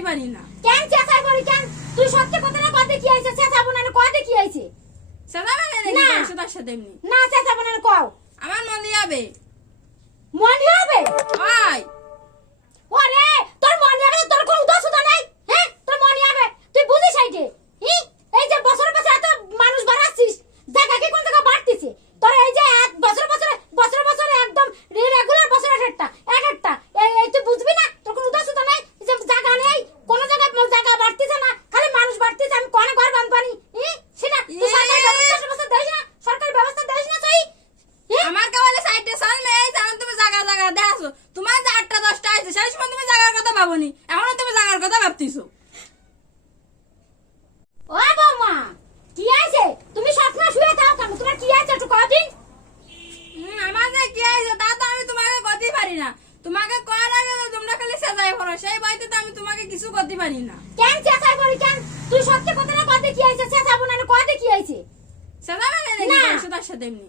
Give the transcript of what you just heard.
করতে পারি না। কেন চেঁচাই করি কেন? তুই সত্যি কথা না কতে কি আইছে? চেঁচাবো না কতে কি আইছে? চেঁচাবে না নাকি বলছো তার সাথে এমনি? না চেঁচাবো না কও। আমার মন যাবে। মন হবে? হয়। ওরে তোর মন যাবে তোর কোনো দোষ তো নাই। হ্যাঁ তোর মন যাবে। তুই বুঝিস এইটে? এই যে বছর বছর এত মানুষ বাড়াচ্ছিস, জায়গা কি কোন জায়গা বাড়তিছে? তোর এই যে এক বছর বছর একদম রেগুলার বছর একটা এই তুই বুঝবি না? তোর কোনো দোষ তো নাই যে জায়গা নেই, কোন জায়গা বাড়তিছে না, খালি মানুষ বাড়তিছে। আমি কোন ঘর বাঁধবানি? সেটা তুই সরকারি ব্যবস্থা দেস না? সরকারি ব্যবস্থা দেস না তুই? আমার কাছে সাইডে সাল মেয়ে জানো তুমি জায়গা দেখাছো। তোমার যে 8টা 10টা আছে সেই সময় তুমি জায়গার কথা ভাবোনি, এখনো তুমি জায়গার কথা ভাবতিছো। ও বৌমা কি আছে? তুমি স্বপ্ন শুয়ে থাও কেন? তোমার কি আছে একটু কদিন? আমার যে কি আছে তা তো আমি তোমাকে করতে পারি না। তোমাকে করার আগে তো তোমরা খালি সাজাই করো, সেই বাড়িতে তো আমি তোমাকে কিছু করতে পারি না। কেন চেঁচাই করি কেন? তুই সত্যি কথা না কতে কি আইছে? চেঁচাবো না কতে কি আইছে? সাজাবে না নাকি বলছো তার সাথে এমনি?